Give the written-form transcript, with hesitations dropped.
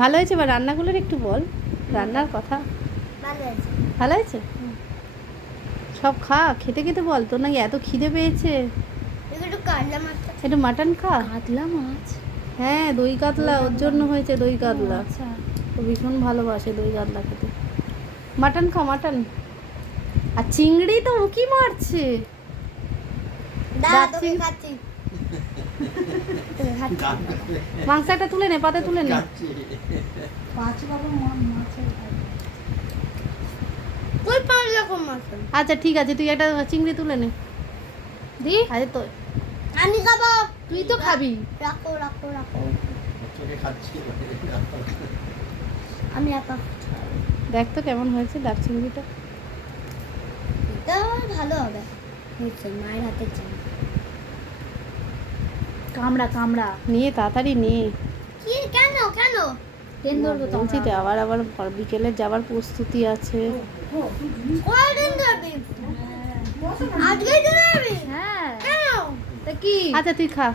ভালো হয়েছে? বা রান্নাগুলোর একটু বল, রান্নার কথা। ভালো হয়েছে? সব খা, খেতে খেতে বল। তোর নাকি এত খিদে পেয়েছে। একটু মাটন খা। কাতলা মাছ? হ্যাঁ, দই কাতলা, ওর জন্য হয়েছে দই কাতলা। ও ভীষণ ভালোবাসে দই কাতলা খেতে। মাটন খা, মাটন। আর চিংড়ি তো উকি মারছে। মাংসটা তুলে নে, পাতে তুলে নে। আচ্ছা ঠিক আছে, তুই একটা চিংড়ি তুলে নে। দি আরে তো আমি খাবো। তুই তো খাবি। রাখো রাখো রাখো। আমি একা দেখ তো কেমন হয়েছে ডাক চিংড়িটা। এটা ভালো হবে। হয়েছে মায়ের হাতের চিংড়ি। কামড়া কামড়া নিয়ে তাড়াতাড়ি নিয়ে। কি কেন কেন? ট্রেন ধরবো তো বলছি তো আবার আবার বিকেলে যাবার প্রস্তুতি আছে। কয়দিন ধরবি? আজকেই ধরবি? হ্যাঁ কেন? তা কি আচ্ছা তুই খা।